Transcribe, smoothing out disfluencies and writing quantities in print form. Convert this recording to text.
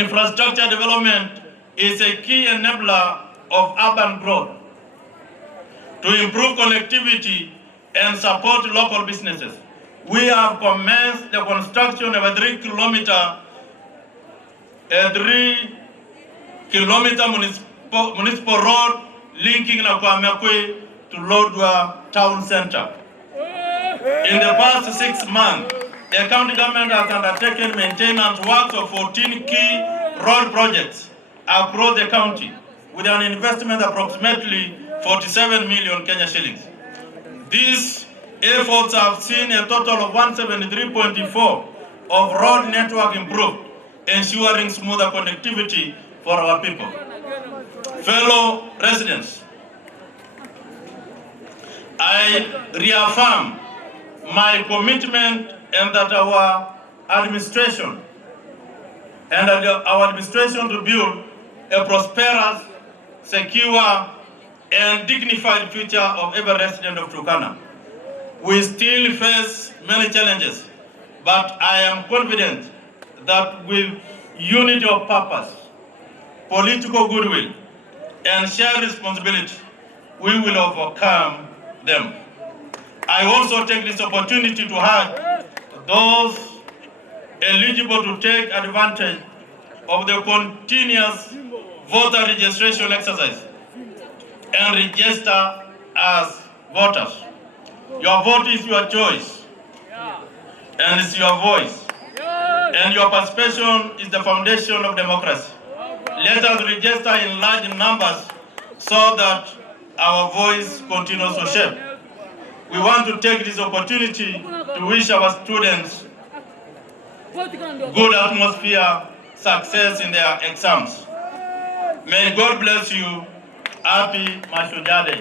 Infrastructure development is a key enabler of urban growth. To improve connectivity and support local businesses, we have commenced the construction of a 3-kilometer municipal road linking Kanamkemer to Lodwar town center. In the past 6 months, the county government has undertaken maintenance works of 14 key road projects across the county with an investment of approximately 47 million Kenya shillings. These efforts have seen a total of 173.4 of road network improved, ensuring smoother connectivity for our people. Fellow residents, I reaffirm my commitment and that our administration to build a prosperous, secure, and dignified future of every resident of Turkana. We still face many challenges, but I am confident that with unity of purpose, political goodwill, and shared responsibility, we will overcome them. I also take this opportunity to urge those eligible to take advantage of the continuous voter registration exercise and register as voters. Your vote is your choice, and it's your voice, and your participation is the foundation of democracy. Let us register in large numbers so that our voice continues to shape. We want to take this opportunity to wish our students good atmosphere, success in their exams. May God bless you. Happy Mashujaa Day.